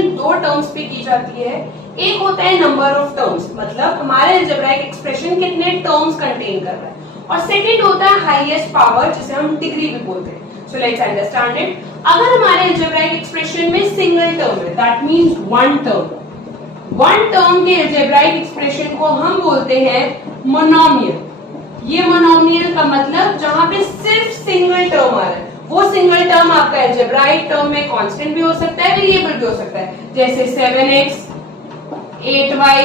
Calculation दो terms पे की जाती है। एक होता है नंबर ऑफ टर्म्स, मतलब हमारा अलजेब्राइक एक्सप्रेशन कितने टर्म्स कंटेन कर रहा है, और सेकंड होता है हाईएस्ट पावर, जिसे हम डिग्री भी बोलते हैं। So let's understand it. अगर हमारे अलजेब्राइक एक्सप्रेशन में सिंगल टर्म है, दैट मींस वन टर्म के अलजेब्राइक एक्सप्रेशन को हम बोलते हैं मोनोमियल। ये मोनोमियल का मतलब जहां पे सिर्फ सिंगल टर्म आ रहा है, वो सिंगल टर्म आपका अलजेब्राइक टर्म में कांस्टेंट भी हो सकता है, वेरिएबल भी हो सकता है, जैसे 7x 8y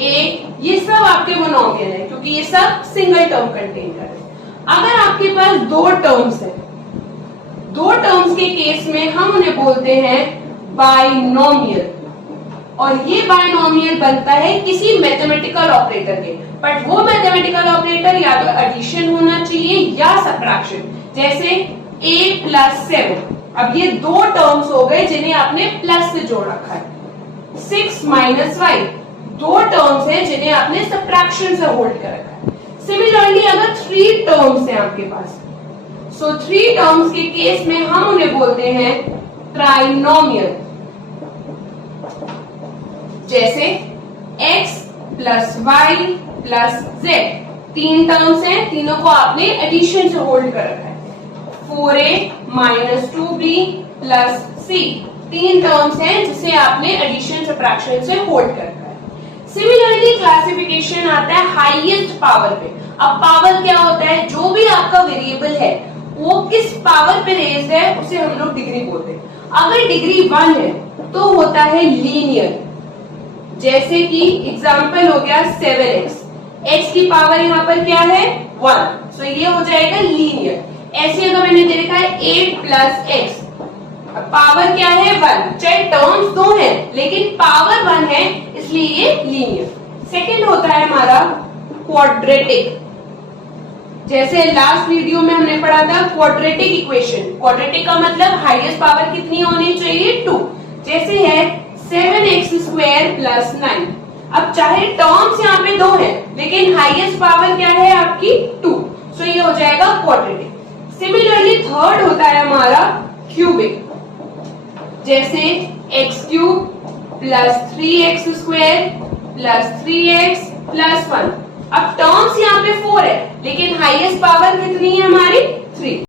8, ये सब आपके मोनोमियल है क्योंकि ये सब सिंगल टर्म कंटेन कर रहे हैं। अगर आपके पास दो टर्म्स है, दो टर्म्स के केस में हम उन्हें बोलते हैं बाइनोमियल, और ये बाइनोमियल बनता है किसी मैथमेटिकल ऑपरेटर के, बट वो मैथमेटिकल ऑपरेटर या तो एडिशन होना चाहिए या सब्ट्रैक्शन, जैसे a + 7। अब ये दो टर्म्स हो गए जिन्हें आपने प्लस से जोड़ रखा है। 6 - y, दो टर्म्स हैं जिन्हें आपने सब्ट्रैक्शन से होल्ड कर रखा है। सिमिलरली अगर 3 टर्म्स हैं आपके पास, सो 3 टर्म्स के केस में हम उन्हें बोलते हैं ट्राइनोमियल, जैसे x + y + z। 3 टर्म्स हैं, तीनों को आपने एडिशन से होल्ड कर रखा है। 4a - 2b + c, 3 टर्म्स हैं जिसे आपने एडिशन सब्ट्रैक्शन से होल्ड कर रखा है। सिमिलरली क्लासिफिकेशन आता है हाईएस्ट पावर पे। अब पावर क्या होता है, जो भी आपका वेरिएबल है वो किस पावर पे रेज्ड है उसे हम लोग डिग्री बोलते हैं। अगर डिग्री 1 है तो होता है लीनियर, जैसे कि एग्जाम्पल हो गया 7x, x की पावर यहाँ पर क्या है 1, सो ये हो जाएगा लीनियर। ऐसे अगर मैंने दे रखा है 8 + x, पावर क्या है 1, चाहे टर्म्स दो हैं लेकिन पावर 1 है इसलिए ये लीनियर। सेकंड होता है हमारा क्वाड्रेटिक, जैसे लास्ट वीडियो में हमने पढ़ा था क्वाड्रेटिक इक्वेशन। क्वाड्रेटिक का मतलब हाईएस्ट पावर कितनी होनी चाहिए 2, जैसे है 7x² + 9। अब चाहे टर्म्स यहाँ पे दो है लेकिन हाईएस्ट पावर क्या है आपकी 2, सो ये हो जाएगा क्वाड्रेटिक। सिमिलरली थर्ड होता है हमारा क्यूबिक, जैसे x³ + 3x² + 3x + 1। अब टर्म्स यहाँ पे 4 है लेकिन हाईएस्ट पावर कितनी है हमारी 3।